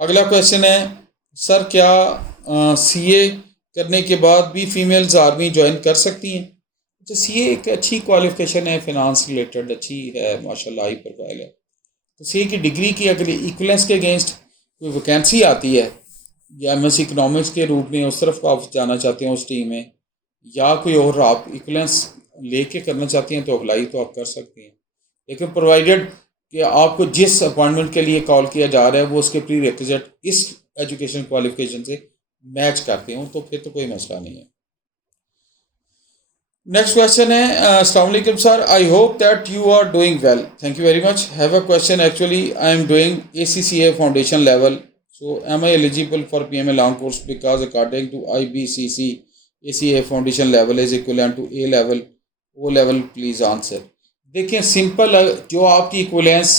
अगला क्वेश्चन है सर, क्या सीए करने के बाद भी फीमेल्स आर्मी ज्वाइन कर सकती हैं? अच्छा, सीए एक अच्छी क्वालिफिकेशन है, फिनांस रिलेटेड अच्छी है, माशाल्लाह हाई प्रोफाइल है। तो सीए की डिग्री की अगर इक्वलेंस के अगेंस्ट कोई वैकेंसी आती है या एमएससी इकोनॉमिक्स के रूप में उस तरफ आप जाना चाहते हैं उस टीम में, या कोई और आप इक्वलेंस लेके करना चाहती हैं तो अप्लाई तो आप कर सकती हैं, लेकिन प्रोवाइडेड कि आपको जिस अपॉइंटमेंट के लिए कॉल किया जा रहा है वो उसके प्री रिक्विजिट इस एजुकेशन क्वालिफिकेशन से मैच करते हो तो फिर तो कोई मसला नहीं है। नेक्स्ट क्वेश्चन है, अस्सलाम वालेकुम sir, I hope that you are doing well, thank you very much. Have a question, actually I am doing ACCA foundation level, so am I eligible for PMA long course because according to IBCC ACA foundation level is equivalent to A level O level, please answer। देखिए simple, जो आपकी equivalence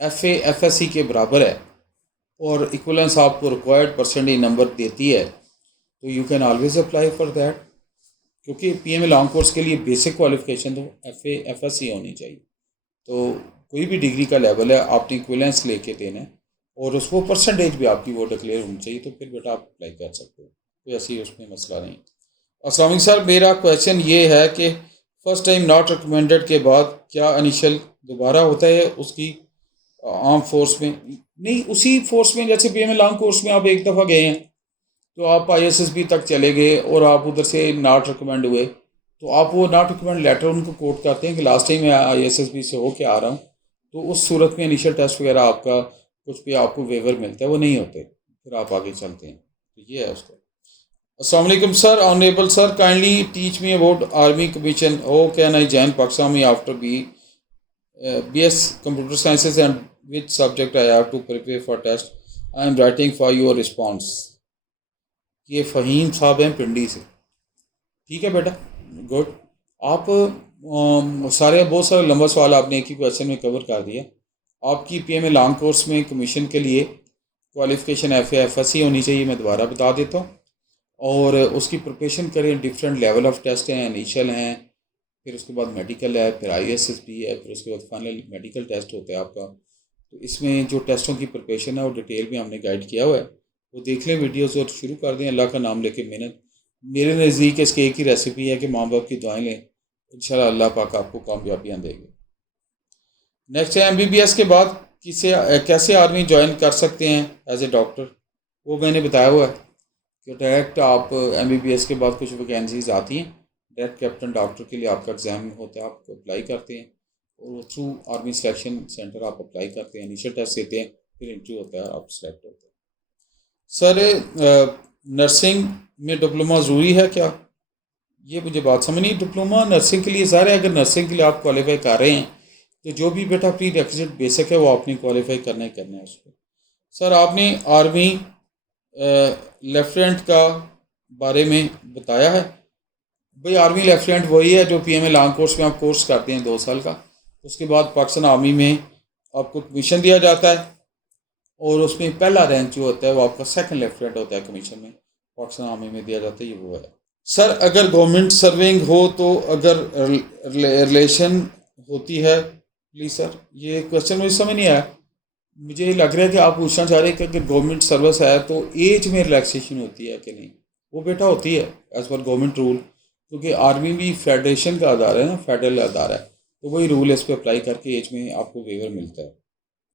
FA FSC के बराबर है और equivalence आपको required percentage number देती है तो you can always apply for that, क्योंकि PMA लॉन्ग कोर्स के लिए बेसिक क्वालिफिकेशन तो FA FSC होनी चाहिए। तो कोई भी डिग्री का लेवल है आपने इक्वलेंस लेके देना है और उस वो परसेंटेज भी आपकी वो डिक्लेयर होनी चाहिए, तो फिर बेटा आप अप्लाई कर सकते हो, कोई ऐसी उसमें मसला नहीं। अस्सलाम वालेकुम सर, मेरा क्वेश्चन ये है कि फर्स्ट टाइम नॉट रिकमेंडेड के बाद क्या इनिशियल दोबारा होता है उसकी आर्म फोर्स में? नहीं, उसी फोर्स में जैसे PMA लॉन्ग कोर्स में आप एक दफ़ा गए हैं तो आप ISSB तक चले गए और आप उधर से नॉट रिकमेंड हुए, तो आप वो नॉट रिकमेंड लेटर उनको कोट करते हैं कि लास्ट टाइम मैं ISSB से होके आ रहा हूँ, तो उस सूरत में इनिशियल टेस्ट वगैरह आपका कुछ भी आपको वेवर मिलता है, वो नहीं होते, फिर आप आगे चलते हैं, तो ये है उसका। अस्सलाम वालेकुम sir, honourable sir, kindly teach me about army commission, how can I join Pakistan army after BS computer sciences and which subject I have to prepare for test, I am writing for your response. ये फ़हीम साहब हैं पिंडी से। ठीक है बेटा, good. आप बहुत सारे लंबा सवाल आपने एक ही क्वेश्चन में कवर कर दिया। आपकी PMA लॉन्ग कोर्स में कमीशन के लिए क्वालिफिकेशन FA FSC होनी चाहिए, मैं दोबारा बता देता हूँ, और उसकी प्रिपरेशन करें। डिफरेंट लेवल ऑफ टेस्ट हैं, इनिशियल हैं, फिर उसके बाद मेडिकल है, फिर ISSB है, फिर उसके बाद फाइनल मेडिकल टेस्ट होता है आपका। तो इसमें जो टेस्टों की प्रिपरेशन है वो डिटेल में हमने गाइड किया हुआ है, वो देख लें वीडियोस और शुरू कर दें। अल्लाह का नाम लेके मेहनत, मेरे नज़दीक इसके एक ही रेसिपी है कि माँ बाप की दुआएं लें, इंशाल्लाह अल्लाह पाक आपको कामयाबियाँ देंगे। नेक्स्ट है MBBS के बाद कैसे आर्मी ज्वाइन कर सकते हैं एज ए डॉक्टर, वो मैंने बताया हुआ है कि डायरेक्ट आप MBBS के बाद कुछ वैकेंसीज आती हैं, डायरेक्ट कैप्टन डॉक्टर के लिए आपका एग्ज़ाम होता है, आप अप्लाई करते हैं और थ्रू आर्मी सिलेक्शन सेंटर आप अप्लाई करते हैं, इनिशियल टेस्ट देते हैं, फिर इंटरव्यू होता है, आप सेलेक्ट होते हैं। सर, नर्सिंग में डिप्लोमा ज़रूरी है क्या? ये मुझे बात समझ नहीं। डिप्लोमा नर्सिंग के लिए सर है, अगर नर्सिंग के लिए आप क्वालिफाई कर रहे हैं तो जो भी बेटा प्री रिक्विजिट बेसिक है वो आपने क्वालिफाई करना है उस पर। सर, आपने आर्मी लेफ्टिनेंट का बारे में बताया है। भाई आर्मी लेफ्टिनेंट वही है जो PMA लॉन्ग कोर्स में आप कोर्स करते हैं 2 साल का, उसके बाद पाकिस्तान आर्मी में आपको कमीशन दिया जाता है और उसमें पहला रैंक जो होता है वो आपका सेकंड लेफ्टिनेंट होता है कमीशन में, पाकिस्तान आर्मी में दिया जाता है, ये वो है। सर, अगर गवर्नमेंट सर्विंग हो तो अगर रिलेशन होती है, प्लीज़ सर, ये क्वेश्चन मुझे समझ नहीं आया। मुझे लग रहा है कि आप पूछना चाह रहे हैं कि अगर गवर्नमेंट सर्विस है तो एज में रिलैक्सेशन होती है कि नहीं। वो बेटा होती है एज़ पर गवर्नमेंट रूल, क्योंकि आर्मी भी फेडरेशन का अदारा है ना, फेडरल अदारा है, तो वही रूल है, इस पर अप्लाई करके एज में आपको वेवर मिलता है।